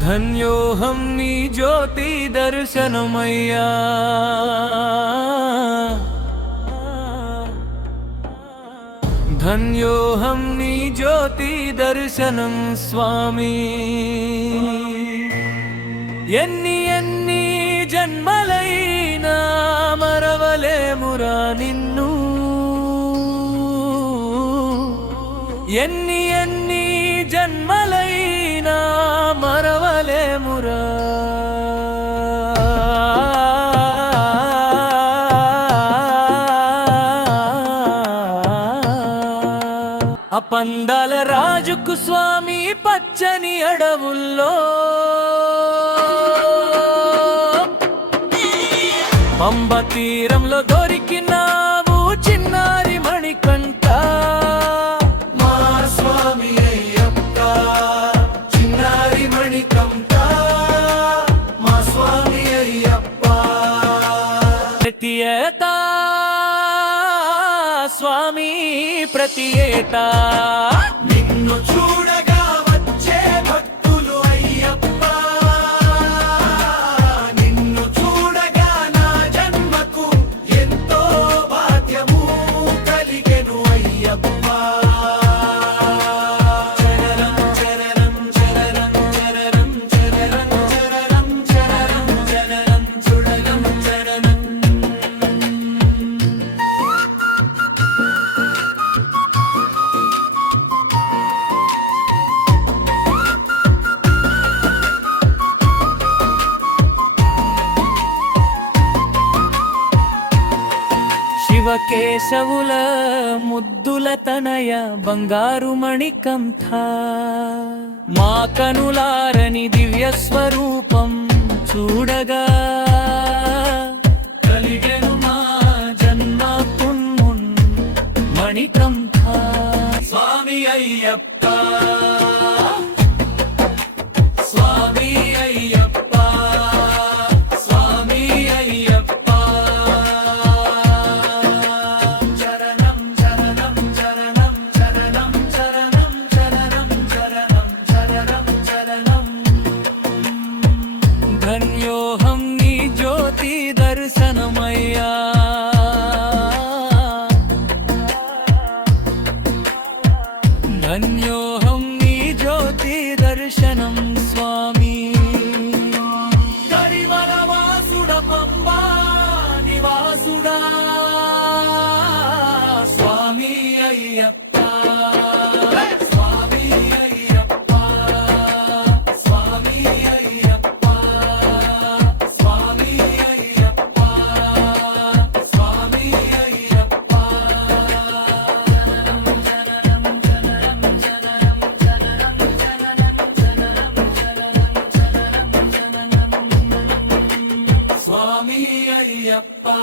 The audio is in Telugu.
ధన్యోహం నీ జ్యోతి దర్శనమయ్యా. ధన్యోహం నీ జ్యోతి దర్శనం స్వామి. ఎన్ని ఎన్ని జన్మలైనా మరవలేమురా నిన్ను. ఎన్ని ఎన్ని జన్మలైనా అపందాల రాజుకు స్వామి పచ్చని అడవుల్లో. పంబ తీరంలో దొరికినావు చిన్నారి మణికంఠ. మా స్వామి అయ్యప్ప చిన్నారి మణికంఠ. మా స్వామి అయ్యప్ప. ప్రతి స్వామి ప్రతి ఏటా? నిన్ను చూడగా వచ్చే భక్తులు అయ్యప్ప. నిన్ను చూడగా నా జన్మకు ఎంతో బాధ్యము కలిగెను అయ్యప్ప. శివకేశవుల ముద్దుల తనయ బంగారు మణికంఠ. మా కనులారని దివ్య స్వరూపం చూడగా. కలిగెను మా జన్మ పున్మున్ మణికంఠ. స్వామి అయ్యప్ప. స్వామి అయ్యప్ప. దర్శనం స్వామి. కరివరవాసుడ పంబా నివాసుడా. స్వామి అయ్యప్ప. ஐயப்பா